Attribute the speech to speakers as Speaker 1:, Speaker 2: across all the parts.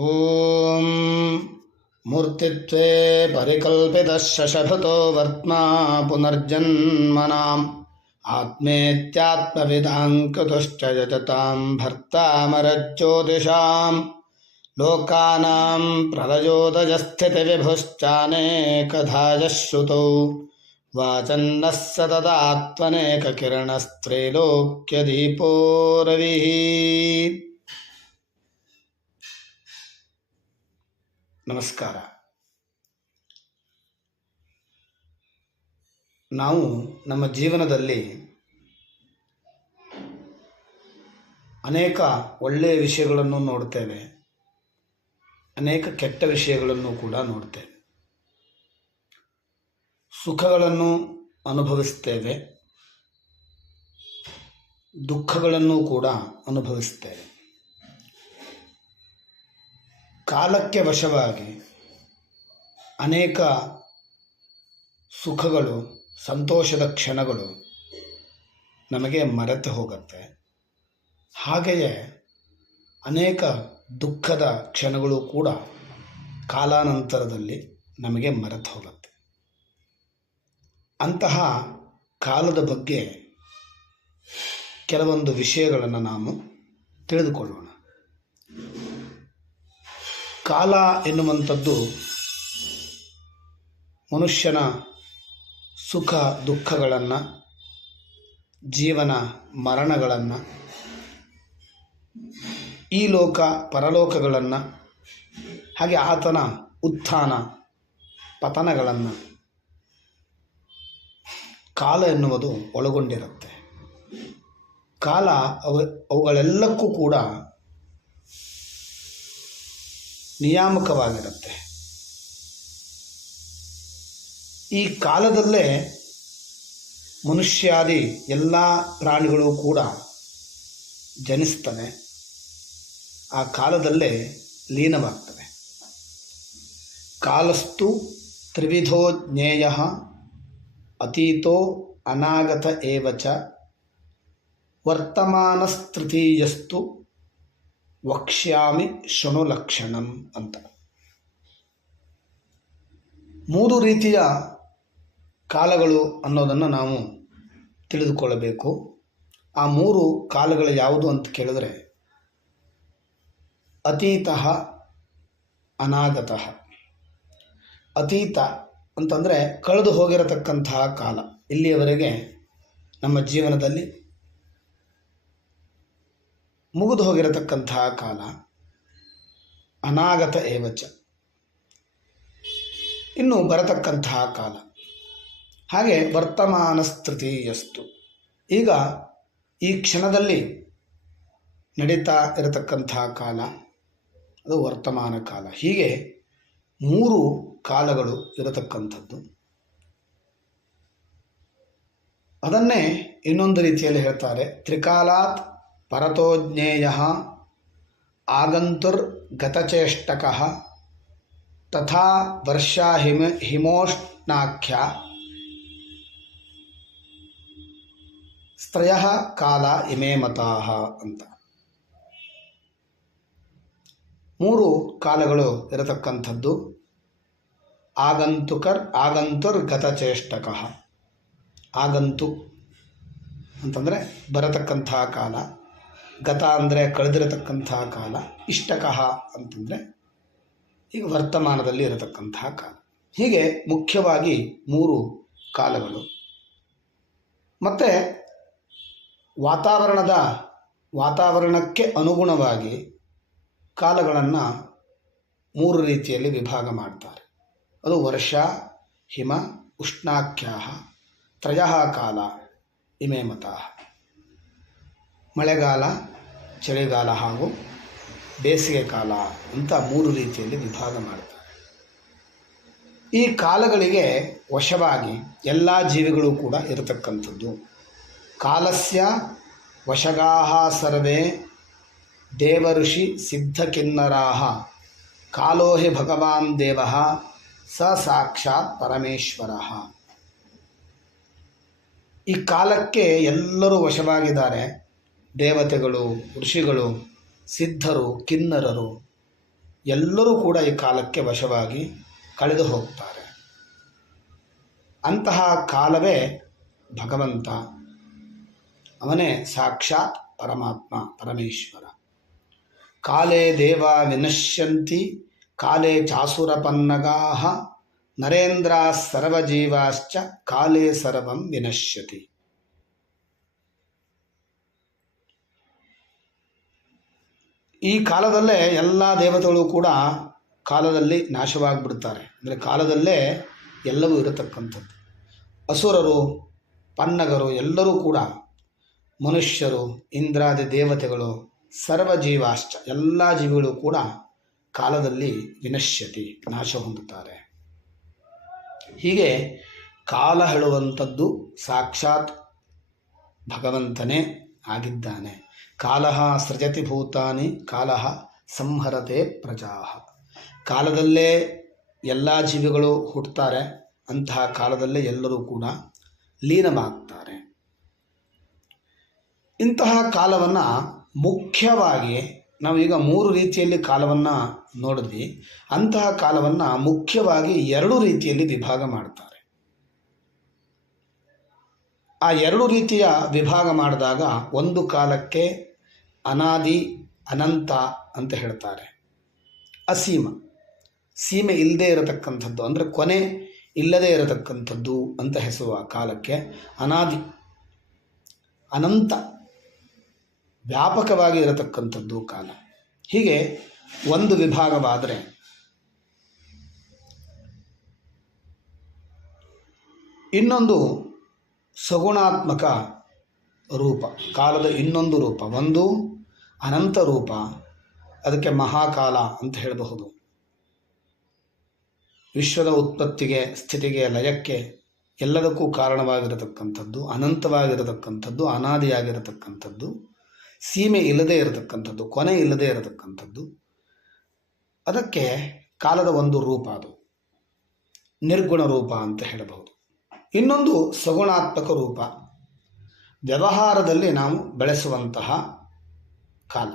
Speaker 1: ॐ मूर्तित्वे परिकल्पितः शशभतो वर्त्मा पुनर्जन्मनाम् आत्मेत्यात्मविदां कृतुश्च यजतां भर्तामरज्योतिषां लोकानां प्रलयोदयस्थितिविभुश्चानेकधा यः श्रुतौ वाचन्नः सतदात्मनेककिरणस्त्रैलोक्यदीपो ನಮಸ್ಕಾರ. ನಾವು ನಮ್ಮ ಜೀವನದಲ್ಲಿ ಅನೇಕ ಒಳ್ಳೆಯ ವಿಷಯಗಳನ್ನು ನೋಡ್ತೇವೆ. ಅನೇಕ ಕೆಟ್ಟ ವಿಷಯಗಳನ್ನು ಕೂಡ ನೋಡ್ತೇವೆ. ಸುಖಗಳನ್ನು ಅನುಭವಿಸ್ತೇವೆ. ದುಃಖಗಳನ್ನು ಕೂಡ ಅನುಭವಿಸ್ತೇವೆ. ಕಾಲಕ್ಕೆ ವಶವಾಗಿ ಅನೇಕ ಸುಖಗಳು, ಸಂತೋಷದ ಕ್ಷಣಗಳು ನಮಗೆ ಮರೆತು ಹೋಗುತ್ತೆ. ಹಾಗೆಯೇ ಅನೇಕ ದುಃಖದ ಕ್ಷಣಗಳು ಕೂಡ ಕಾಲಾನಂತರದಲ್ಲಿ ನಮಗೆ ಮರೆತು ಹೋಗುತ್ತೆ. ಅಂತಹ ಕಾಲದ ಬಗ್ಗೆ ಕೆಲವೊಂದು ವಿಷಯಗಳನ್ನು ನಾವು ತಿಳಿದುಕೊಳ್ಳೋಣ. ಕಾಲ ಎನ್ನುವಂಥದ್ದು ಮನುಷ್ಯನ ಸುಖ ದುಃಖಗಳನ್ನು, ಜೀವನ ಮರಣಗಳನ್ನು, ಈ ಲೋಕ ಪರಲೋಕಗಳನ್ನು, ಹಾಗೆ ಆತನ ಉತ್ಥಾನ ಪತನಗಳನ್ನು ಕಾಲ ಎನ್ನುವುದು ಒಳಗೊಂಡಿರುತ್ತೆ. ಕಾಲ ಅವ, ಅವುಗಳೆಲ್ಲಕ್ಕೂ ಕೂಡ ನಿಯಾಮಕವಾಗಿರುತ್ತೆ. ಈ ಕಾಲದಲ್ಲೇ ಮನುಷ್ಯಾದಿ ಎಲ್ಲ ಪ್ರಾಣಿಗಳು ಕೂಡ ಜನಿಸ್ತವೆ ಆ ಕಾಲದಲ್ಲೇ ಲೀನವಾಗ್ತವೆ. ಕಾಲಸ್ತು ತ್ರಿವಿಧೋ ಜ್ಞೇಯ ಅತೀತೋ ಅನಾಗತ ಏವಚ ವರ್ತಮಾನಸ್ತೃತೀಯಸ್ತು ವಕ್ಷ್ಯಾಮಿ ಶೃಣು ಲಕ್ಷಣಂ ಅಂತ. ಮೂರು ರೀತಿಯ ಕಾಲಗಳು ಅನ್ನೋದನ್ನು ನಾವು ತಿಳಿದುಕೊಳ್ಳಬೇಕು. ಆ ಮೂರು ಕಾಲಗಳು ಯಾವುದು ಅಂತ ಕೇಳಿದ್ರೆ, ಅತೀತ ಅನಾಗತ. ಅತೀತ ಅಂತಂದರೆ ಕಳೆದು ಹೋಗಿರತಕ್ಕಂತಹ ಕಾಲ. ಇಲ್ಲಿಯವರೆಗೆ ನಮ್ಮ ಜೀವನದಲ್ಲಿ ಮುಗಿದು ಹೋಗಿರತಕ್ಕಂತಹ ಕಾಲ ಅನಾಗತ ಏವಚ. ಇನ್ನು ಬರತಕ್ಕಂತಹ ಕಾಲ. ಹಾಗೆ ವರ್ತಮಾನ ಸ್ಥಿತಿಯಸ್ತು. ಈಗ ಈ ಕ್ಷಣದಲ್ಲಿ ನಡೀತಾ ಇರತಕ್ಕಂತಹ ಕಾಲ ಅದು ವರ್ತಮಾನ ಕಾಲ. ಹೀಗೆ ಮೂರು ಕಾಲಗಳು ಇರತಕ್ಕಂಥದ್ದು. ಅದನ್ನೇ ಇನ್ನೊಂದು ರೀತಿಯಲ್ಲಿ ಹೇಳ್ತಾರೆ ತ್ರಿಕಾಲಾತ್ ಪರತೋಜ್ಞೇಯ ಆಗಂತುರ್ಗತಚೇಷ್ಟಕ ತಥಾ ವರ್ಷಾ ಹಿಮ ಹಿಮೋಷ್ಣಾಖ್ಯ ಸ್ತ್ರಯ ಕಾಲ ಇಮೇ ಮತಾಹ ಅಂತ. ಮೂರು ಕಾಲಗಳು ಇರತಕ್ಕಂಥದ್ದು. ಆಗಂತುಕರ್, ಆಗಂತುರ್ಗತಚೇಷ್ಟಕ. ಆಗಂತು ಅಂತಂದರೆ ಬರತಕ್ಕಂತಹ ಕಾಲ. ಗತ ಅಂದರೆ ಕಳೆದಿರತಕ್ಕಂತಹ ಕಾಲ, ಇಷ್ಟಕಃ ಅಂತಂದರೆ ಈಗ ವರ್ತಮಾನದಲ್ಲಿ ಇರತಕ್ಕಂತಹ ಕಾಲ. ಹೀಗೆ ಮುಖ್ಯವಾಗಿ ಮೂರು ಕಾಲಗಳು. ಮತ್ತು ವಾತಾವರಣದ ವಾತಾವರಣಕ್ಕೆ ಅನುಗುಣವಾಗಿ ಕಾಲಗಳನ್ನು ಮೂರು ರೀತಿಯಲ್ಲಿ ವಿಭಾಗ ಮಾಡ್ತಾರೆ. ಅದು ವರ್ಷ, ಹಿಮ, ಉಷ್ಣಾಖ್ಯಾಹ, ತ್ರಯಃ ಕಾಲ, ಇಮೇ ಮತಃ ಮಳೆಗಾಲ, ಚಳಿಗಾಲ ಹಾಗೂ ಬೇಸಿಗೆ ಕಾಲ ಅಂತ ಮೂರು ರೀತಿಯಲ್ಲಿ ವಿಭಾಗ ಮಾಡ್ತಾರೆ ಈ ಕಾಲಗಳಿಗೆ ವಶವಾಗಿ ಎಲ್ಲ ಜೀವಿಗಳು ಕೂಡ ಇರತಕ್ಕಂಥದ್ದು. ಕಾಲಸ್ಯ ವಶಗಾಹ ಸರ್ವೇ ದೇವಋಷಿ ಸಿದ್ಧಕಿನ್ನರಾಹ ಕಾಲೋಹಿ ಭಗವಾನ್ ದೇವ ಸ ಸಾಕ್ಷಾತ್ ಪರಮೇಶ್ವರ. ಈ ಕಾಲಕ್ಕೆ ಎಲ್ಲರೂ ವಶವಾಗಿದ್ದಾರೆ. ದೇವತೆಗಳು, ಋಷಿಗಳು, ಸಿದ್ಧರು, ಕಿನ್ನರರು ಎಲ್ಲರೂ ಕೂಡ ಈ ಕಾಲಕ್ಕೆ ವಶವಾಗಿ ಕಳೆದು ಹೋಗ್ತಾರೆ. ಅಂತಹ ಕಾಲವೇ ಭಗವಂತ ಅವನೇ ಸಾಕ್ಷಾತ್ ಪರಮಾತ್ಮ, ಪರಮೇಶ್ವರ. ಕಾಲೇ ದೇವ ವಿನಶ್ಯಂತಿ, ಕಾಲೇ ಚಾಸುರಪನ್ನಗಾ ನರೇಂದ್ರ ಸರ್ವಜೀವಾಶ್ಚ, ಕಾಲೇ ಸರ್ವಂ ವಿನಶ್ಯತಿ. ಈ ಕಾಲದಲ್ಲೇ ಎಲ್ಲ ದೇವತೆಗಳು ಕೂಡ ಕಾಲದಲ್ಲಿ ನಾಶವಾಗಿಬಿಡ್ತಾರೆ. ಅಂದರೆ ಕಾಲದಲ್ಲೇ ಎಲ್ಲವೂ ಇರತಕ್ಕಂಥದ್ದು. ಅಸುರರು, ಪನ್ನಗರು ಎಲ್ಲರೂ ಕೂಡ ಮನುಷ್ಯರು, ಇಂದ್ರಾದಿ ದೇವತೆಗಳು, ಸರ್ವಜೀವಾಶ್ಚ ಎಲ್ಲ ಜೀವಿಗಳು ಕೂಡ ಕಾಲದಲ್ಲಿ ವಿನಶ್ಯತಿ, ನಾಶ ಹೊಂದುತ್ತಾರೆ. ಹೀಗೆ ಕಾಲ ಹೇಳುವಂಥದ್ದು ಸಾಕ್ಷಾತ್ ಭಗವಂತನೇ ಆಗಿದ್ದಾನೆ. ಕಾಲ ಸೃಜತಿ ಭೂತಾನಿ, ಕಾಲ ಸಂಹರತೆ ಪ್ರಜಾ. ಕಾಲದಲ್ಲೇ ಎಲ್ಲ ಜೀವಿಗಳು ಹುಟ್ಟುತ್ತಾರೆ ಅಂತಹ ಕಾಲದಲ್ಲೇ ಎಲ್ಲರೂ ಕೂಡ ಲೀನವಾಗ್ತಾರೆ. ಇಂತಹ ಕಾಲವನ್ನು ಮುಖ್ಯವಾಗಿ ನಾವೀಗ ಮೂರು ರೀತಿಯಲ್ಲಿ ಕಾಲವನ್ನು ನೋಡಿದ್ವಿ. ಅಂತಹ ಕಾಲವನ್ನು ಮುಖ್ಯವಾಗಿ ಎರಡು ರೀತಿಯಲ್ಲಿ ವಿಭಾಗ ಮಾಡ್ತಾರೆ. ಆ ಎರಡು ರೀತಿಯ ವಿಭಾಗ ಮಾಡಿದಾಗ ಒಂದು ಕಾಲಕ್ಕೆ ಅನಾದಿ, ಅನಂತ ಅಂತ ಹೇಳ್ತಾರೆ. ಅಸೀಮ. ಸೀಮೆ ಇಲ್ಲದೆ ಇರತಕ್ಕಂಥದ್ದು, ಅಂದರೆ ಕೊನೆ ಇಲ್ಲದೆ ಇರತಕ್ಕಂಥದ್ದು ಅಂತ ಹೆಸರು ಆ ಕಾಲಕ್ಕೆ ಅನಾದಿ, ಅನಂತ ವ್ಯಾಪಕವಾಗಿ ಇರತಕ್ಕಂಥದ್ದು ಕಾಲ. ಹೀಗೆ ಒಂದು ವಿಭಾಗವಾದರೆ ಇನ್ನೊಂದು ಸಗುಣಾತ್ಮಕ ರೂಪ, ಕಾಲದ ಇನ್ನೊಂದು ರೂಪ, ಒಂದು ಅನಂತ ರೂಪ, ಅದಕ್ಕೆ ಮಹಾಕಾಲ ಅಂತ ಹೇಳಬಹುದು. ವಿಶ್ವದ ಉತ್ಪತ್ತಿಗೆ, ಸ್ಥಿತಿಗೆ, ಲಯಕ್ಕೆ ಎಲ್ಲದಕ್ಕೂ ಕಾರಣವಾಗಿರತಕ್ಕಂಥದ್ದು, ಅನಂತವಾಗಿರತಕ್ಕಂಥದ್ದು, ಅನಾದಿಯಾಗಿರತಕ್ಕಂಥದ್ದು, ಸೀಮೆ ಇಲ್ಲದೇ ಇರತಕ್ಕಂಥದ್ದು, ಕೊನೆ ಇಲ್ಲದೇ ಇರತಕ್ಕಂಥದ್ದು. ಅದಕ್ಕೆ ಕಾಲದ ಒಂದು ರೂಪ ಅದು, ನಿರ್ಗುಣ ರೂಪ ಅಂತ ಹೇಳಬಹುದು. ಇನ್ನೊಂದು ಸಗುಣಾತ್ಮಕ ರೂಪ. ವ್ಯವಹಾರದಲ್ಲಿ ನಾವು ಬೆಳೆಸುವಂತಹ ಕಾಲ.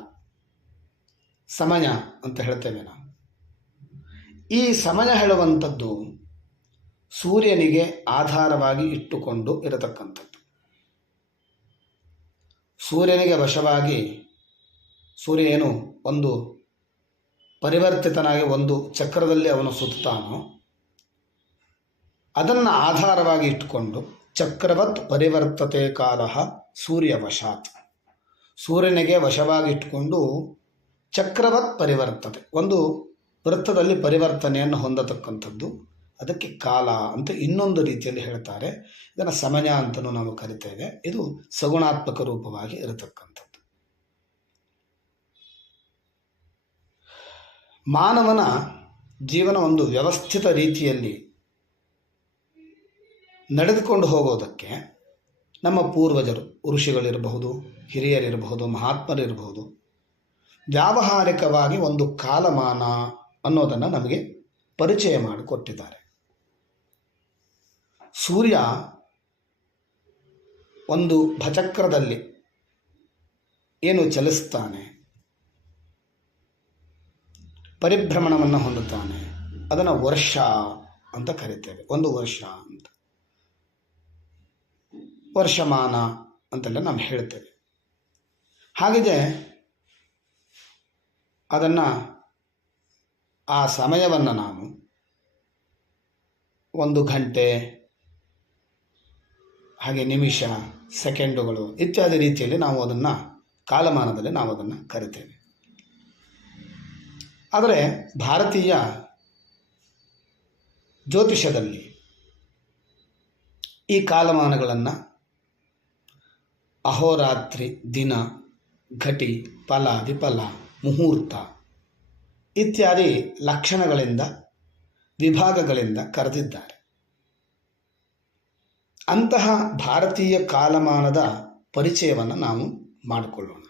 Speaker 1: ಸಮಯ ಅಂತ ಹೇಳ್ತೇವೆ ನಾವು. ಈ ಸಮಯ ಹೇಳುವಂಥದ್ದು ಸೂರ್ಯನಿಗೆ ಆಧಾರವಾಗಿ ಇಟ್ಟುಕೊಂಡು ಇರತಕ್ಕಂಥದ್ದು. ಸೂರ್ಯನಿಗೆ ವಶವಾಗಿ ಸೂರ್ಯ ಏನು? ಒಂದು ಪರಿವರ್ತಿತನಾಗಿ ಒಂದು ಚಕ್ರದಲ್ಲಿ ಅವನು ಸುತ್ತಾನೋ ಅದನ್ನು ಆಧಾರವಾಗಿ ಇಟ್ಟುಕೊಂಡು ಚಕ್ರವತ್ ಪರಿವರ್ತತೆ ಕಾಲ ಸೂರ್ಯ ವಶಾತ್. ಸೂರ್ಯನಿಗೆ ವಶವಾಗಿ ಇಟ್ಟುಕೊಂಡು ಚಕ್ರವತ್ ಪರಿವರ್ತತೆ. ಒಂದು ವೃತ್ತದಲ್ಲಿ ಪರಿವರ್ತನೆಯನ್ನು ಹೊಂದತಕ್ಕಂಥದ್ದು. ಅದಕ್ಕೆ ಕಾಲ ಅಂತ ಇನ್ನೊಂದು ರೀತಿಯಲ್ಲಿ ಹೇಳ್ತಾರೆ. ಇದನ್ನು ಸಮಯ ಅಂತಲೂ ನಾವು ಕರಿತೇವೆ. ಇದು ಸಗುಣಾತ್ಮಕ ರೂಪವಾಗಿ ಇರತಕ್ಕಂಥದ್ದು. ಮಾನವನ ಜೀವನ ಒಂದು ವ್ಯವಸ್ಥಿತ ರೀತಿಯಲ್ಲಿ ನಡೆದುಕೊಂಡು ಹೋಗೋದಕ್ಕೆ ನಮ್ಮ ಪೂರ್ವಜರು, ಋಷಿಗಳಿರಬಹುದು, ಹಿರಿಯರಿರಬಹುದು, ಮಹಾತ್ಮರಿರಬಹುದು, ವ್ಯಾವಹಾರಿಕವಾಗಿ ಒಂದು ಕಾಲಮಾನ ಅನ್ನೋದನ್ನು ನಮಗೆ ಪರಿಚಯ ಮಾಡಿಕೊಟ್ಟಿದ್ದಾರೆ. ಸೂರ್ಯ ಒಂದು ಭಚಕ್ರದಲ್ಲಿ ಏನು ಚಲಿಸ್ತಾನೆ, ಪರಿಭ್ರಮಣವನ್ನು ಹೊಂದುತ್ತಾನೆ, ಅದನ್ನು ವರ್ಷ ಅಂತ ಕರಿತೇವೆ, ಒಂದು ವರ್ಷ ಅಂತ. ವರ್ಷಮಾನ ಅಂತೆಲ್ಲ ನಾವು ಹೇಳ್ತೇವೆ. ಹಾಗಿದೆ ಅದನ್ನು ಆ ಸಮಯವನ್ನು ನಾವು ಒಂದು ಗಂಟೆ, ಹಾಗೆ ನಿಮಿಷ, ಸೆಕೆಂಡುಗಳು ಇತ್ಯಾದಿ ರೀತಿಯಲ್ಲಿ ನಾವು ಅದನ್ನು ಕಾಲಮಾನದಲ್ಲಿ ನಾವು ಅದನ್ನು ಕರಿತೇವೆ. ಆದರೆ ಭಾರತೀಯ ಜ್ಯೋತಿಷದಲ್ಲಿ ಈ ಕಾಲಮಾನಗಳನ್ನು ಅಹೋರಾತ್ರಿ ದಿನ, ಘಟಿ, ಫಲ, ವಿಫಲ, ಮುಹೂರ್ತ ಇತ್ಯಾದಿ ಲಕ್ಷಣಗಳಿಂದ, ವಿಭಾಗಗಳಿಂದ ಕರೆದಿದ್ದಾರೆ. ಅಂತಹ ಭಾರತೀಯ ಕಾಲಮಾನದ ಪರಿಚಯವನ್ನು ನಾವು ಮಾಡಿಕೊಳ್ಳೋಣ.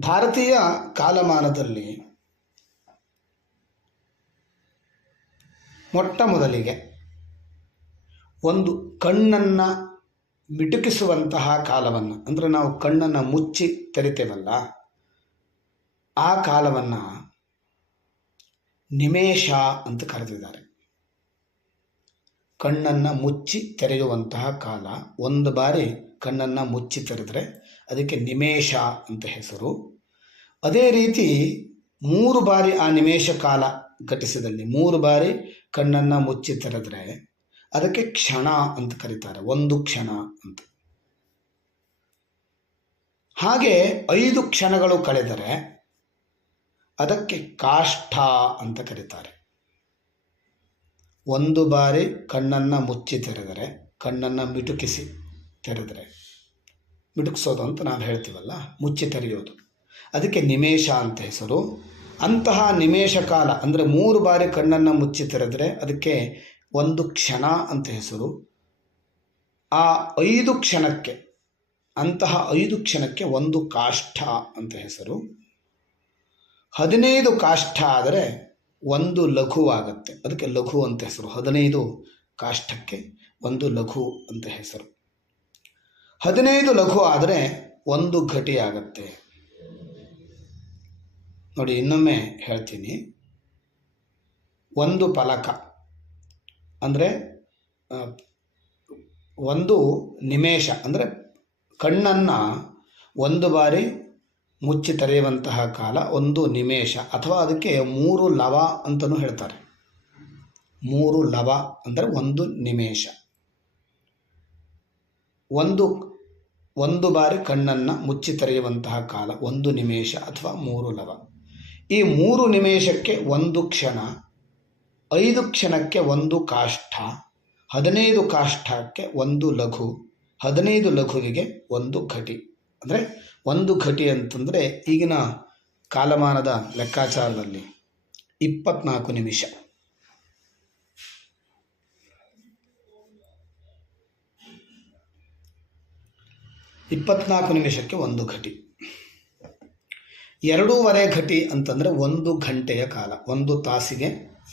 Speaker 1: ಭಾರತೀಯ ಕಾಲಮಾನದಲ್ಲಿ ಮೊಟ್ಟ ಮೊದಲಿಗೆ ಒಂದು ಕಣ್ಣನ್ನು ಮಿಟುಕಿಸುವಂತಹ ಕಾಲವನ್ನು, ಅಂದರೆ ನಾವು ಕಣ್ಣನ್ನು ಮುಚ್ಚಿ ತೆರಿತೇವಲ್ಲ, ಆ ಕಾಲವನ್ನು ನಿಮೇಷ ಅಂತ ಕರೆದಿದ್ದಾರೆ. ಕಣ್ಣನ್ನು ಮುಚ್ಚಿ ತೆರೆಯುವಂತಹ ಕಾಲ, ಒಂದು ಬಾರಿ ಕಣ್ಣನ್ನು ಮುಚ್ಚಿ ತೆರೆದರೆ ಅದಕ್ಕೆ ನಿಮೇಷ ಅಂತ ಹೆಸರು. ಅದೇ ರೀತಿ ಮೂರು ಬಾರಿ ಆ ನಿಮೇಷ ಕಾಲ ಘಟಿಸಿದಲ್ಲಿ, ಮೂರು ಬಾರಿ ಕಣ್ಣನ್ನು ಮುಚ್ಚಿ ತೆರೆದರೆ ಅದಕ್ಕೆ ಕ್ಷಣ ಅಂತ ಕರೀತಾರೆ. ಒಂದು ಕ್ಷಣ ಅಂತ. ಹಾಗೆ ಐದು ಕ್ಷಣಗಳು ಕಳೆದರೆ ಅದಕ್ಕೆ ಕಾಷ್ಠ ಅಂತ ಕರೀತಾರೆ. ಒಂದು ಬಾರಿ ಕಣ್ಣನ್ನು ಮುಚ್ಚಿ ತೆರೆದರೆ, ಕಣ್ಣನ್ನು ಮಿಟುಕಿಸಿ ತೆರೆದರೆ, ಮಿಟುಕಿಸೋದು ಅಂತ ನಾವು ಹೇಳ್ತೀವಲ್ಲ, ಮುಚ್ಚಿ ತೆರೆಯೋದು. ಅದಕ್ಕೆ ನಿಮೇಷ ಅಂತ ಹೆಸರು. ಅಂತಹ ನಿಮೇಷ ಕಾಲ, ಅಂದರೆ ಮೂರು ಬಾರಿ ಕಣ್ಣನ್ನು ಮುಚ್ಚಿ ತೆರೆದರೆ ಅದಕ್ಕೆ ಒಂದು ಕ್ಷಣ ಅಂತ ಹೆಸರು. ಆ ಐದು ಕ್ಷಣಕ್ಕೆ, ಅಂತಹ ಐದು ಕ್ಷಣಕ್ಕೆ ಒಂದು ಕಾಷ್ಠ ಅಂತ ಹೆಸರು. ಹದಿನೈದು ಕಾಷ್ಠ ಆದರೆ ಒಂದು ಲಘುವಾಗತ್ತೆ ಅದಕ್ಕೆ ಲಘು ಅಂತ ಹೆಸರು. ಹದಿನೈದು ಕಾಷ್ಠಕ್ಕೆ ಒಂದು ಲಘು ಅಂತ ಹೆಸರು. ಹದಿನೈದು ಲಘು ಆದರೆ ಒಂದು ಘಟಿ ಆಗತ್ತೆ. ನೋಡಿ, ಇನ್ನೊಮ್ಮೆ ಹೇಳ್ತೀನಿ. ಒಂದು ಫಲಕ. ಅಂದರೆ ಒಂದು ನಿಮೇಷ, ಅಂದರೆ ಕಣ್ಣನ್ನು ಒಂದು ಬಾರಿ ಮುಚ್ಚಿ ತೆರೆಯುವಂತಹ ಕಾಲ ಒಂದು ನಿಮೇಷ, ಅಥವಾ ಅದಕ್ಕೆ ಮೂರು ಲವ ಅಂತಲೂ ಹೇಳ್ತಾರೆ. ಮೂರು ಲವ ಅಂದರೆ ಒಂದು ನಿಮೇಷ. ಒಂದು ಒಂದು ಬಾರಿ ಕಣ್ಣನ್ನು ಮುಚ್ಚಿ ತೆರೆಯುವಂತಹ ಕಾಲ ಒಂದು ನಿಮೇಷ ಅಥವಾ ಮೂರು ಲವ. ಈ ಮೂರು ನಿಮೇಷಕ್ಕೆ ಒಂದು ಕ್ಷಣ ಐದು ಕ್ಷಣಕ್ಕೆ ಒಂದು ಕಾಷ್ಠ, ಹದಿನೈದು ಕಾಷ್ಠಕ್ಕೆ ಒಂದು ಲಘು, ಹದಿನೈದು ಲಘುವಿಗೆ ಒಂದು ಘಟಿ. ಅಂದರೆ ಒಂದು ಘಟಿ ಅಂತಂದರೆ ಈಗಿನ ಕಾಲಮಾನದ ಲೆಕ್ಕಾಚಾರದಲ್ಲಿ ಇಪ್ಪತ್ನಾಲ್ಕು ನಿಮಿಷ. ಇಪ್ಪತ್ನಾಲ್ಕು ನಿಮಿಷಕ್ಕೆ ಒಂದು ಘಟಿ. ಎರಡೂವರೆ ಘಟಿ ಅಂತಂದರೆ ಒಂದು ಗಂಟೆಯ ಕಾಲ, ಒಂದು ತಾಸಿಗೆ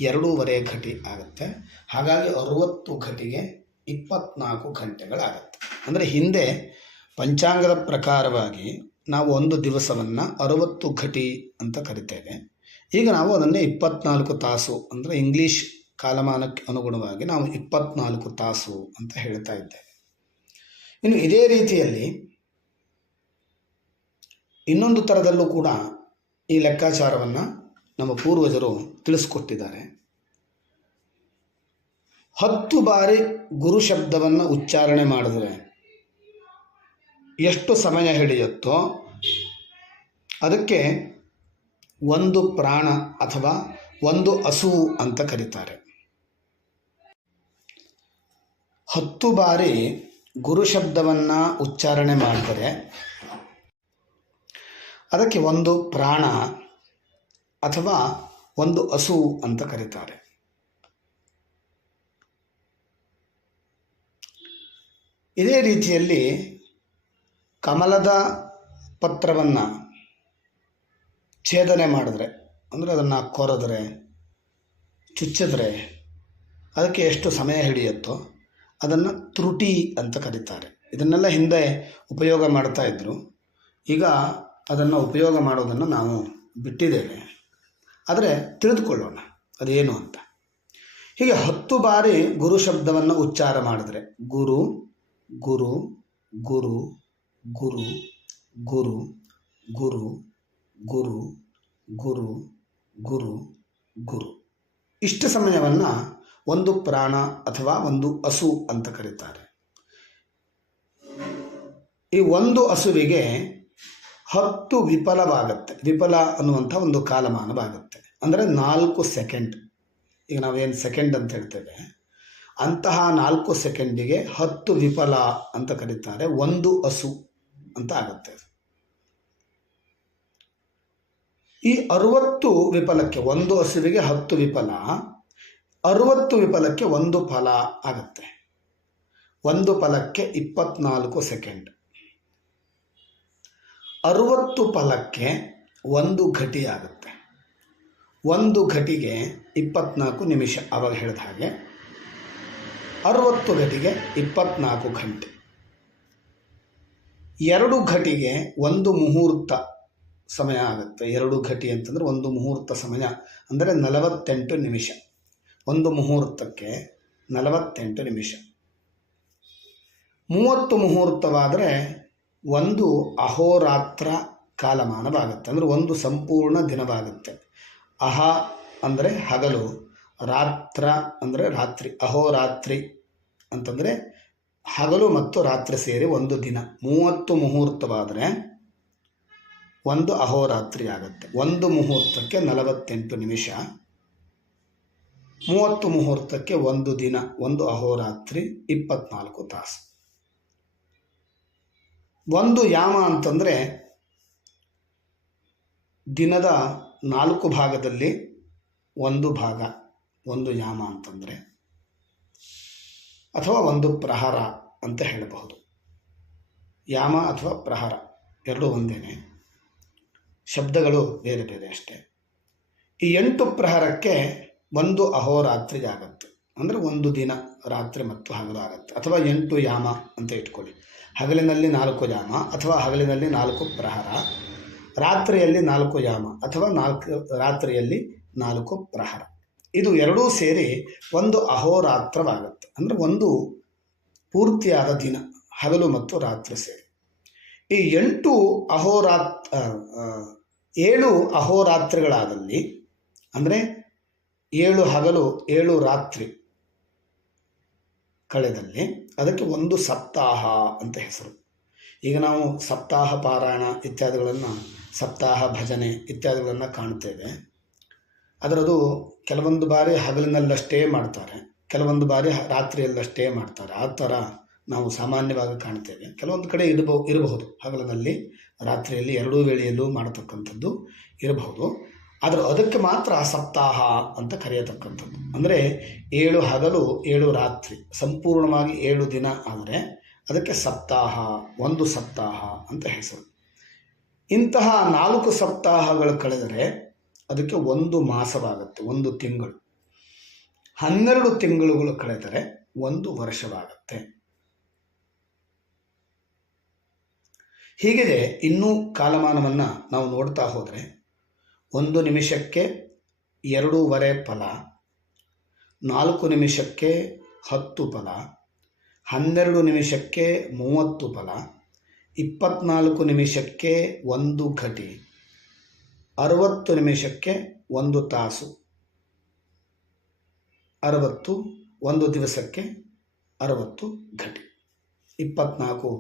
Speaker 1: ಎರಡೂವರೆ ಘಟಿ ಆಗುತ್ತೆ. ಹಾಗಾಗಿ ಅರುವತ್ತು ಘಟಿಗೆ ಇಪ್ಪತ್ನಾಲ್ಕು ಗಂಟೆಗಳಾಗುತ್ತೆ ಅಂದರೆ ಹಿಂದೆ ಪಂಚಾಂಗದ ಪ್ರಕಾರವಾಗಿ ನಾವು ಒಂದು ದಿವಸವನ್ನು ಅರುವತ್ತು ಘಟಿ ಅಂತ ಕರಿತೇವೆ. ಈಗ ನಾವು ಅದನ್ನು ಇಪ್ಪತ್ನಾಲ್ಕು ತಾಸು ಅಂದರೆ ಇಂಗ್ಲೀಷ್ ಕಾಲಮಾನಕ್ಕೆ ಅನುಗುಣವಾಗಿ ನಾವು ಇಪ್ಪತ್ನಾಲ್ಕು ತಾಸು ಅಂತ ಹೇಳ್ತಾ ಇದ್ದೇವೆ. ಇನ್ನು ಇದೇ ರೀತಿಯಲ್ಲಿ ಇನ್ನೊಂದು ಥರದಲ್ಲೂ ಕೂಡ ಈ ಲೆಕ್ಕಾಚಾರವನ್ನು ನಮ್ಮ ಪೂರ್ವಜರು ತಿಳಿಸ್ಕೊಟ್ಟಿದ್ದಾರೆ. ಹತ್ತು ಬಾರಿ ಗುರು ಶಬ್ದವನ್ನು ಉಚ್ಚಾರಣೆ ಮಾಡಿದರೆ ಎಷ್ಟು ಸಮಯ ಹಿಡಿಯುತ್ತೋ ಅದಕ್ಕೆ ಒಂದು ಪ್ರಾಣ ಅಥವಾ ಒಂದು ಹಸುವು ಅಂತ ಕರೀತಾರೆ. ಹತ್ತು ಬಾರಿ ಗುರು ಶಬ್ದವನ್ನು ಉಚ್ಚಾರಣೆ ಮಾಡಿದರೆ ಅದಕ್ಕೆ ಒಂದು ಪ್ರಾಣ ಅಥವಾ ಒಂದು ಹಸು ಅಂತ ಕರೀತಾರೆ. ಇದೇ ರೀತಿಯಲ್ಲಿ ಕಮಲದ ಪತ್ರವನ್ನು ಛೇದನೆ ಮಾಡಿದ್ರೆ, ಅಂದರೆ ಅದನ್ನು ಕೊರೆದ್ರೆ, ಚುಚ್ಚಿದ್ರೆ, ಅದಕ್ಕೆ ಎಷ್ಟು ಸಮಯ ಹಿಡಿಯುತ್ತೋ ಅದನ್ನು ತ್ರುಟಿ ಅಂತ ಕರೀತಾರೆ. ಇದನ್ನೆಲ್ಲ ಹಿಂದೆ ಉಪಯೋಗ ಮಾಡ್ತಾ ಇದ್ದರು ಈಗ ಅದನ್ನು ಉಪಯೋಗ ಮಾಡೋದನ್ನು ನಾವು ಬಿಟ್ಟಿದ್ದೇವೆ. ಆದರೆ ತಿಳಿದುಕೊಳ್ಳೋಣ, ಅದೇನು ಅಂತ. ಹೀಗೆ ಹತ್ತು ಬಾರಿ ಗುರು ಶಬ್ದವನ್ನು ಉಚ್ಚಾರ ಮಾಡಿದ್ರೆ, ಗುರು ಗುರು ಗುರು ಗುರು ಗುರು ಗುರು ಗುರು ಗುರು ಗುರು ಗುರು. ಇಷ್ಟು ಸಮಯವನ್ನು ಒಂದು ಪ್ರಾಣ ಅಥವಾ ಒಂದು ಹಸು ಅಂತ ಕರೀತಾರೆ. ಈ ಒಂದು ಹಸುವಿಗೆ ಹತ್ತು ವಿಫಲವಾಗುತ್ತೆ. ವಿಫಲ ಅನ್ನುವಂಥ ಒಂದು ಕಾಲಮಾನವಾಗುತ್ತೆ. ಅಂದರೆ ನಾಲ್ಕು ಸೆಕೆಂಡ್. ಈಗ ನಾವೇನು ಸೆಕೆಂಡ್ ಅಂತ ಹೇಳ್ತೇವೆ. ಅಂತಹ ನಾಲ್ಕು ಸೆಕೆಂಡಿಗೆ ಹತ್ತು ವಿಫಲ ಅಂತ ಕರೀತಾರೆ. ಒಂದು ಹಸು ಅಂತ ಆಗುತ್ತೆ. ಈ ಅರುವತ್ತು ವಿಫಲಕ್ಕೆ ಒಂದು ಹಸುವಿಗೆ ಹತ್ತು ವಿಫಲ, ಅರುವತ್ತು ವಿಫಲಕ್ಕೆ ಒಂದು ಫಲ ಆಗುತ್ತೆ. ಒಂದು ಫಲಕ್ಕೆ ಇಪ್ಪತ್ನಾಲ್ಕು ಸೆಕೆಂಡ್. ಅರುವತ್ತು ಫಲಕ್ಕೆ ಒಂದು ಘಟಿ ಆಗುತ್ತೆ. ಒಂದು ಘಟಿಗೆ ಇಪ್ಪತ್ನಾಲ್ಕು ನಿಮಿಷ, ಅವಾಗ ಹೇಳಿದ ಹಾಗೆ. ಅರುವತ್ತು ಘಟಿಗೆ ಇಪ್ಪತ್ನಾಲ್ಕು ಗಂಟೆ ಎರಡು ಘಟಿಗೆ ಒಂದು ಮುಹೂರ್ತ ಸಮಯ ಆಗುತ್ತೆ. ಎರಡು ಘಟಿ ಅಂತಂದರೆ ಒಂದು ಮುಹೂರ್ತ ಸಮಯ, ಅಂದರೆ ನಲವತ್ತೆಂಟು ನಿಮಿಷ. ಒಂದು ಮುಹೂರ್ತಕ್ಕೆ ನಲವತ್ತೆಂಟು ನಿಮಿಷ. ಮೂವತ್ತು ಮುಹೂರ್ತವಾದರೆ ಒಂದು ಅಹೋರಾತ್ರ ಕಾಲಮಾನವಾಗುತ್ತೆ. ಅಂದರೆ ಒಂದು ಸಂಪೂರ್ಣ ದಿನವಾಗುತ್ತೆ. ಅಹ ಅಂದರೆ ಹಗಲು, ರಾತ್ರ ಅಂದರೆ ರಾತ್ರಿ, ಅಹೋರಾತ್ರಿ ಅಂತಂದರೆ ಹಗಲು ಮತ್ತು ರಾತ್ರಿ ಸೇರಿ ಒಂದು ದಿನ. ಮೂವತ್ತು ಮುಹೂರ್ತವಾದರೆ ಒಂದು ಅಹೋರಾತ್ರಿ ಆಗುತ್ತೆ. ಒಂದು ಮುಹೂರ್ತಕ್ಕೆ ನಲವತ್ತೆಂಟು ನಿಮಿಷ. ಮೂವತ್ತು ಮುಹೂರ್ತಕ್ಕೆ ಒಂದು ದಿನ, ಒಂದು ಅಹೋರಾತ್ರಿ ಇಪ್ಪತ್ನಾಲ್ಕು ತಾಸು. ಒಂದು ಯಾಮ ಅಂತಂದರೆ ದಿನದ ನಾಲ್ಕು ಭಾಗದಲ್ಲಿ ಒಂದು ಭಾಗ, ಒಂದು ಯಾಮ ಅಂತಂದರೆ. ಅಥವಾ ಒಂದು ಪ್ರಹಾರ ಅಂತ ಹೇಳಬಹುದು. ಯಾಮ ಅಥವಾ ಪ್ರಹಾರ, ಎರಡೂ ಒಂದೇನೆ. ಶಬ್ದಗಳು ಬೇರೆ ಬೇರೆ ಅಷ್ಟೇ. ಈ ಎಂಟು ಪ್ರಹಾರಕ್ಕೆ ಒಂದು ಅಹೋರಾತ್ರಿ ಆಗುತ್ತೆ. ಅಂದರೆ ಒಂದು ದಿನ, ರಾತ್ರಿ ಮತ್ತು ಹಗಲು ಆಗುತ್ತೆ. ಅಥವಾ ಎಂಟು ಯಾಮ ಅಂತ ಇಟ್ಕೊಳ್ಳಿ. ಹಗಲಿನಲ್ಲಿ ನಾಲ್ಕು ಯಾಮ ಅಥವಾ ಹಗಲಿನಲ್ಲಿ ನಾಲ್ಕು ಪ್ರಹರ, ರಾತ್ರಿಯಲ್ಲಿ ನಾಲ್ಕು ಯಾಮ ಅಥವಾ ನಾಲ್ಕು, ರಾತ್ರಿಯಲ್ಲಿ ನಾಲ್ಕು ಪ್ರಹರ. ಇದು ಎರಡೂ ಸೇರಿ ಒಂದು ಅಹೋರಾತ್ರವಾಗುತ್ತೆ. ಅಂದರೆ ಒಂದು ಪೂರ್ತಿಯಾದ ದಿನ, ಹಗಲು ಮತ್ತು ರಾತ್ರಿ ಸೇರಿ. ಈ ಎಂಟು ಅಹೋರಾತ್ ಏಳು ಅಹೋರಾತ್ರಿಗಳಾದಲ್ಲಿ, ಅಂದರೆ ಏಳು ಹಗಲು, ಏಳು ರಾತ್ರಿ ಕಳೆದಲ್ಲಿ ಅದಕ್ಕೆ ಒಂದು ಸಪ್ತಾಹ ಅಂತ ಹೆಸರು. ಈಗ ನಾವು ಸಪ್ತಾಹ ಪಾರಾಯಣ ಇತ್ಯಾದಿಗಳನ್ನು, ಸಪ್ತಾಹ ಭಜನೆ ಇತ್ಯಾದಿಗಳನ್ನು ಕಾಣ್ತೇವೆ. ಅದರದು ಕೆಲವೊಂದು ಬಾರಿ ಹಗಲಿನಲ್ಲಷ್ಟೇ ಮಾಡ್ತಾರೆ. ಕೆಲವೊಂದು ಬಾರಿ ರಾತ್ರಿಯಲ್ಲಷ್ಟೇ ಮಾಡ್ತಾರೆ. ಆ ಥರ ನಾವು ಸಾಮಾನ್ಯವಾಗಿ ಕಾಣ್ತೇವೆ. ಕೆಲವೊಂದು ಕಡೆ ಇರಬಹು ಇರಬಹುದು. ಹಗಲಿನಲ್ಲಿ, ರಾತ್ರಿಯಲ್ಲಿ ಎರಡೂ ವೇಳೆಯಲ್ಲೂ ಮಾಡತಕ್ಕಂಥದ್ದು ಇರಬಹುದು. ಆದರೆ ಅದಕ್ಕೆ ಮಾತ್ರ ಸಪ್ತಾಹ ಅಂತ ಕರೆಯತಕ್ಕಂಥದ್ದು. ಅಂದರೆ ಏಳು ಹಗಲು, ಏಳು ರಾತ್ರಿ, ಸಂಪೂರ್ಣವಾಗಿ ಏಳು ದಿನ ಆದರೆ ಅದಕ್ಕೆ ಸಪ್ತಾಹ, ಒಂದು ಸಪ್ತಾಹ ಅಂತ ಹೆಸರು. ಇಂತಹ ನಾಲ್ಕು ಸಪ್ತಾಹಗಳು ಕಳೆದರೆ ಅದಕ್ಕೆ ಒಂದು ಮಾಸವಾಗುತ್ತೆ, ಒಂದು ತಿಂಗಳು. ಹನ್ನೆರಡು ತಿಂಗಳುಗಳು ಕಳೆದರೆ ಒಂದು ವರ್ಷವಾಗುತ್ತೆ. ಹೀಗಿದೆ ಇನ್ನೂ ಕಾಲಮಾನವನ್ನು ನಾವು ನೋಡ್ತಾ ಹೋದರೆ ಒಂದು ನಿಮಿಷಕ್ಕೆ ಎರಡೂವರೆ ಫಲ, ನಾಲ್ಕು ನಿಮಿಷಕ್ಕೆ ಹತ್ತು ಫಲ, ಹನ್ನೆರಡು ನಿಮಿಷಕ್ಕೆ ಮೂವತ್ತು ಫಲ, ಇಪ್ಪತ್ನಾಲ್ಕು ನಿಮಿಷಕ್ಕೆ ಒಂದು ಘಟಿ, ಅರವತ್ತು ನಿಮಿಷಕ್ಕೆ ಒಂದು ತಾಸು, ಅರವತ್ತು, ಒಂದು ದಿವಸಕ್ಕೆ ಅರವತ್ತು ಘಟಿ, ಇಪ್ಪತ್ನಾಲ್ಕು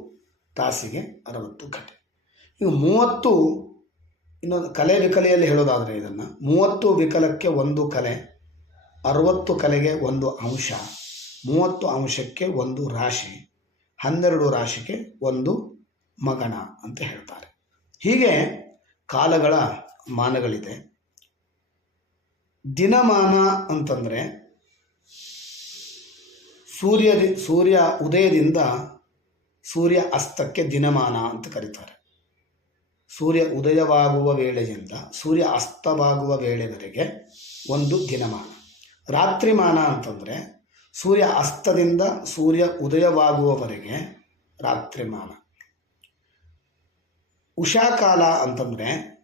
Speaker 1: ತಾಸಿಗೆ ಅರವತ್ತು ಘಟಿ. ಇವು ಮೂವತ್ತು ಇನ್ನೊಂದು ಕಲೆ ವಿಕಲೆಯಲ್ಲಿ ಹೇಳೋದಾದರೆ ಇದನ್ನು. ಮೂವತ್ತು ವಿಕಲಕ್ಕೆ ಒಂದು ಕಲೆ, ಅರವತ್ತು ಕಲೆಗೆ ಒಂದು ಅಂಶ, ಮೂವತ್ತು ಅಂಶಕ್ಕೆ ಒಂದು ರಾಶಿ, ಹನ್ನೆರಡು ರಾಶಿಗೆ ಒಂದು ಮಗಣ ಅಂತ ಹೇಳ್ತಾರೆ. ಹೀಗೆ ಕಾಲಗಳ ಮಾನಗಳಿದೆ. ದಿನಮಾನ ಅಂತಂದರೆ ಸೂರ್ಯ ಸೂರ್ಯ ಉದಯದಿಂದ ಸೂರ್ಯ ಅಸ್ತಕ್ಕೆ ದಿನಮಾನ ಅಂತ ಕರೀತಾರೆ. ಸೂರ್ಯ ಉದಯವಾಗುವ ವೇಳೆಯಿಂದ ಸೂರ್ಯ ಅಸ್ತವಾಗುವ ವೇಳೆವರೆಗೆ ಒಂದು ದಿನಮಾನ. ರಾತ್ರಿಮಾನ ಅಂತಂದರೆ ಸೂರ್ಯ ಅಸ್ತದಿಂದ ಸೂರ್ಯ ಉದಯವಾಗುವವರೆಗೆ ರಾತ್ರಿಮಾನ. ಉಷಾಕಾಲ ಅಂತಂದರೆ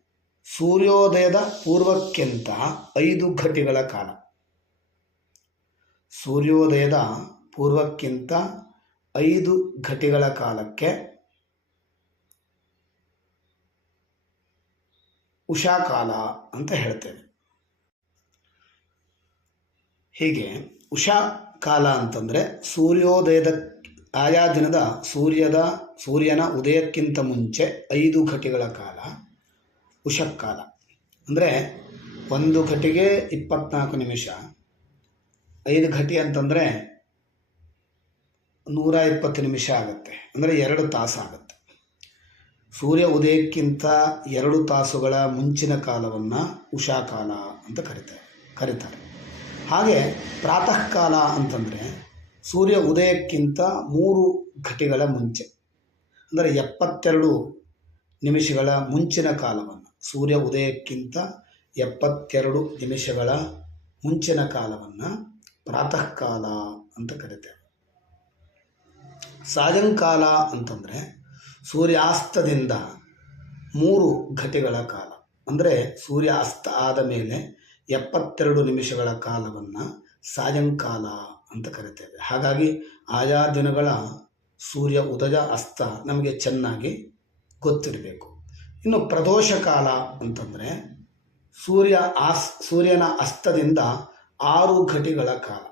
Speaker 1: ಸೂರ್ಯೋದಯದ ಪೂರ್ವಕ್ಕಿಂತ ಐದು ಘಟಿಗಳ ಕಾಲ. ಸೂರ್ಯೋದಯದ ಪೂರ್ವಕ್ಕಿಂತ ಐದು ಘಟಿಗಳ ಕಾಲಕ್ಕೆ ಉಷಾಕಾಲ ಅಂತ ಹೇಳ್ತೇವೆ ಹೀಗೆ ಉಷಾ ಕಾಲ ಅಂತಂದರೆ ಸೂರ್ಯೋದಯದ ಆಯಾ ದಿನದ ಸೂರ್ಯದ ಸೂರ್ಯನ ಉದಯಕ್ಕಿಂತ ಮುಂಚೆ ಐದು ಘಟಿಗಳ ಕಾಲ ಉಷಕ್ಕಾಲ ಅಂದರೆ ಒಂದು ಘಟಿಗೆ ಇಪ್ಪತ್ನಾಲ್ಕು ನಿಮಿಷ. ಐದು ಘಟಿ ಅಂತಂದರೆ ನೂರ ಇಪ್ಪತ್ತು ನಿಮಿಷ ಆಗುತ್ತೆ. ಅಂದರೆ ಎರಡು ತಾಸು ಆಗುತ್ತೆ ಸೂರ್ಯ ಉದಯಕ್ಕಿಂತ ಎರಡು ತಾಸುಗಳ ಮುಂಚಿನ ಕಾಲವನ್ನು ಉಷಾಕಾಲ ಅಂತ ಕರೀತಾರೆ ಕರೀತಾರೆ. ಹಾಗೆ ಪ್ರಾತಃ ಕಾಲ ಅಂತಂದರೆ ಸೂರ್ಯ ಉದಯಕ್ಕಿಂತ ಮೂರು ಘಟಿಗಳ ಮುಂಚೆ, ಅಂದರೆ ಎಪ್ಪತ್ತೆರಡು ನಿಮಿಷಗಳ ಮುಂಚಿನ ಕಾಲವನ್ನು ಸೂರ್ಯ ಉದಯಕ್ಕಿಂತ ಎಪ್ಪತ್ತೆರಡು ನಿಮಿಷಗಳ ಮುಂಚಿನ ಕಾಲವನ್ನು ಪ್ರಾತಃ ಕಾಲ ಅಂತ ಕರಿತೇವೆ. ಸಾಯಂಕಾಲ ಅಂತಂದರೆ ಸೂರ್ಯಾಸ್ತದಿಂದ ಮೂರು ಘಟಿಗಳ ಕಾಲ. ಅಂದರೆ ಸೂರ್ಯಾಸ್ತ ಆದ ಮೇಲೆ ಎಪ್ಪತ್ತೆರಡು ನಿಮಿಷಗಳ ಕಾಲವನ್ನು ಸಾಯಂಕಾಲ ಅಂತ ಕರಿತೇವೆ. ಹಾಗಾಗಿ ಆಯಾ ದಿನಗಳ ಸೂರ್ಯ ಉದಯ ಅಸ್ತ ನಮಗೆ ಚೆನ್ನಾಗಿ ಗೊತ್ತಿರಬೇಕು. ಇನ್ನು ಪ್ರದೋಷ ಕಾಲ ಅಂತಂದರೆ ಸೂರ್ಯ ಆಸ್, ಸೂರ್ಯನ ಅಸ್ತದಿಂದ ಆರು ಘಟಿಗಳ ಕಾಲ.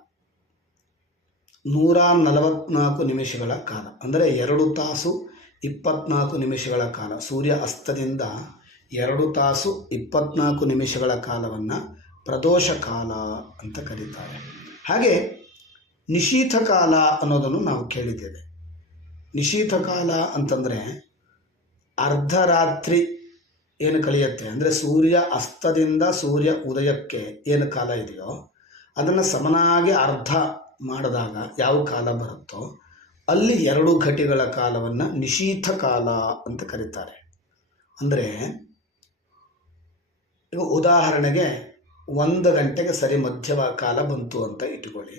Speaker 1: ನೂರ ನಲವತ್ನಾಲ್ಕು ನಿಮಿಷಗಳ ಕಾಲ. ಅಂದರೆ ಎರಡು ತಾಸು ಇಪ್ಪತ್ನಾಲ್ಕು ನಿಮಿಷಗಳ ಕಾಲ, ಸೂರ್ಯ ಅಸ್ತದಿಂದ ಎರಡು ತಾಸು ಇಪ್ಪತ್ನಾಲ್ಕು ನಿಮಿಷಗಳ ಕಾಲವನ್ನು ಪ್ರದೋಷ ಕಾಲ ಅಂತ ಕರೀತಾರೆ. ಹಾಗೆ ನಿಶೀಥ ಕಾಲ ಅನ್ನೋದನ್ನು ನಾವು ಕೇಳಿದ್ದೇವೆ. ನಿಶೀಥ ಕಾಲ ಅಂತಂದರೆ ಅರ್ಧರಾತ್ರಿ ಏನು ಕಳೆಯುತ್ತೆ ಅಂದರೆ ಸೂರ್ಯ ಅಸ್ತದಿಂದ ಸೂರ್ಯ ಉದಯಕ್ಕೆ ಏನು ಕಾಲ ಇದೆಯೋ ಅದನ್ನು ಸಮನಾಗಿ ಅರ್ಧ ಮಾಡಿದಾಗ ಯಾವ ಕಾಲ ಬರುತ್ತೋ ಅಲ್ಲಿ ಎರಡು ಘಟಿಗಳ ಕಾಲವನ್ನು ನಿಶೀಥ ಕಾಲ ಅಂತ ಕರೀತಾರೆ. ಅಂದರೆ ಈಗ ಉದಾಹರಣೆಗೆ ಒಂದು ಗಂಟೆಗೆ ಸರಿ ಮಧ್ಯವ ಕಾಲ ಬಂತು ಅಂತ ಇಟ್ಕೊಳ್ಳಿ.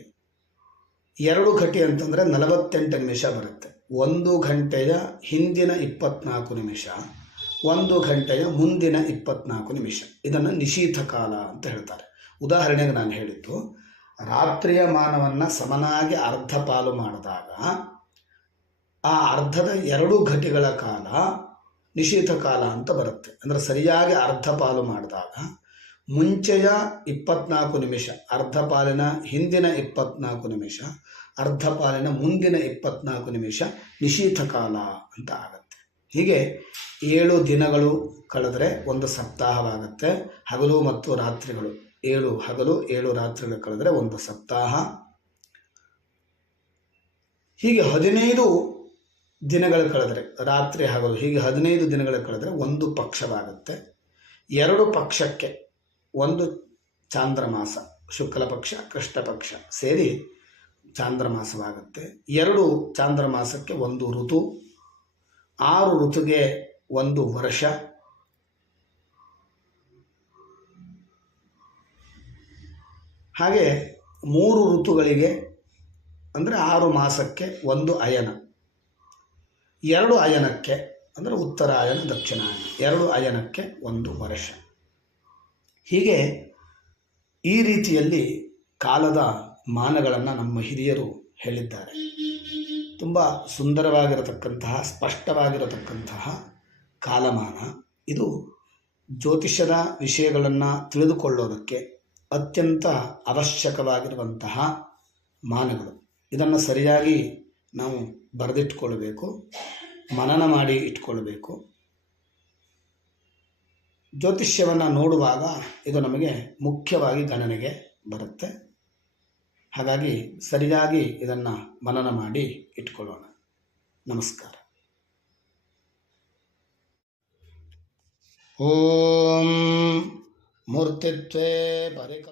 Speaker 1: ಎರಡು ಘಟಿ ಅಂತಂದರೆ ನಲವತ್ತೆಂಟು ನಿಮಿಷ ಬರುತ್ತೆ. ಒಂದು ಗಂಟೆಯ ಹಿಂದಿನ ಇಪ್ಪತ್ನಾಲ್ಕು ನಿಮಿಷ, ಒಂದು ಗಂಟೆಯ ಮುಂದಿನ ಇಪ್ಪತ್ನಾಲ್ಕು ನಿಮಿಷ. ಇದನ್ನು ನಿಶೀಥ ಕಾಲ ಅಂತ ಹೇಳ್ತಾರೆ. ಉದಾಹರಣೆಗೆ ನಾನು ಹೇಳಿದ್ದು, ರಾತ್ರಿಯ ಮಾನವನ್ನು ಸಮನಾಗಿ ಅರ್ಧ ಪಾಲು ಮಾಡಿದಾಗ ಆ ಅರ್ಧದ ಎರಡು ಘಟಿಗಳ ಕಾಲ ನಿಶೀತ ಕಾಲ ಅಂತ ಬರುತ್ತೆ. ಅಂದರೆ ಸರಿಯಾಗಿ ಅರ್ಧ ಪಾಲು ಮಾಡಿದಾಗ ಮುಂಚೆಯ ಇಪ್ಪತ್ನಾಲ್ಕು ನಿಮಿಷ, ಅರ್ಧ ಪಾಲಿನ ಹಿಂದಿನ ಇಪ್ಪತ್ನಾಲ್ಕು ನಿಮಿಷ, ಅರ್ಧ ಪಾಲಿನ ಮುಂದಿನ ಇಪ್ಪತ್ನಾಲ್ಕು ನಿಮಿಷ ನಿಶೀತ ಕಾಲ ಅಂತ ಆಗುತ್ತೆ. ಹೀಗೆ ಏಳು ದಿನಗಳು ಕಳೆದರೆ ಒಂದು ಸಪ್ತಾಹವಾಗುತ್ತೆ. ಹಗಲು ಮತ್ತು ರಾತ್ರಿಗಳು. ಏಳು ಹಗಲು, ಏಳು ರಾತ್ರಿಗಳು ಕಳೆದರೆ ಒಂದು ಸಪ್ತಾಹ. ಹೀಗೆ ಹದಿನೈದು ದಿನಗಳು ಕಳೆದರೆ, ರಾತ್ರಿ ಹಗಲು ಹೀಗೆ ಹದಿನೈದು ದಿನಗಳು ಕಳೆದರೆ ಒಂದು ಪಕ್ಷವಾಗುತ್ತೆ. ಎರಡು ಪಕ್ಷಕ್ಕೆ ಒಂದು ಚಾಂದ್ರಮಾಸ, ಶುಕ್ಲ ಪಕ್ಷ, ಕೃಷ್ಣ ಪಕ್ಷ ಸೇರಿ ಚಾಂದ್ರಮಾಸವಾಗುತ್ತೆ. ಎರಡು ಚಾಂದ್ರಮಾಸಕ್ಕೆ ಒಂದು ಋತು, ಆರು ಋತುಗೆ ಒಂದು ವರ್ಷ. ಹಾಗೆ ಮೂರು ಋತುಗಳಿಗೆ ಅಂದರೆ ಆರು ಮಾಸಕ್ಕೆ ಒಂದು ಅಯನ. ಎರಡು ಅಯನಕ್ಕೆ ಅಂದರೆ ಉತ್ತರ ಆಯನ ಎರಡು ಅಯನಕ್ಕೆ ಒಂದು ವರ್ಷ. ಹೀಗೆ ಈ ರೀತಿಯಲ್ಲಿ ಕಾಲದ ಮಾನಗಳನ್ನು ನಮ್ಮ ಹಿರಿಯರು ಹೇಳಿದ್ದಾರೆ. ತುಂಬ ಸುಂದರವಾಗಿರತಕ್ಕಂತಹ, ಸ್ಪಷ್ಟವಾಗಿರತಕ್ಕಂತಹ ಕಾಲಮಾನ. ಇದು ಜ್ಯೋತಿಷ್ಯದ ವಿಷಯಗಳನ್ನು ತಿಳಿದುಕೊಳ್ಳೋದಕ್ಕೆ ಅತ್ಯಂತ ಅವಶ್ಯಕವಾಗಿರುವಂತಹ ಮಾನಗಳು. ಇದನ್ನು ಸರಿಯಾಗಿ ನಾವು ಬರೆದಿಟ್ಕೊಳ್ಬೇಕು, ಮನನ ಮಾಡಿ ಇಟ್ಕೊಳ್ಬೇಕು. ಜ್ಯೋತಿಷ್ಯವನ್ನು ನೋಡುವಾಗ ಇದು ನಮಗೆ ಮುಖ್ಯವಾಗಿ ಗಣನೆಗೆ ಬರುತ್ತೆ. ಹಾಗಾಗಿ ಸರಿಯಾಗಿ ಇದನ್ನು ಮನನ ಮಾಡಿ ಇಟ್ಕೊಳ್ಳೋಣ. ನಮಸ್ಕಾರ. ಓಂ ಮೂರ್ತಿತ್ವೇ ಪರಿಕಲ್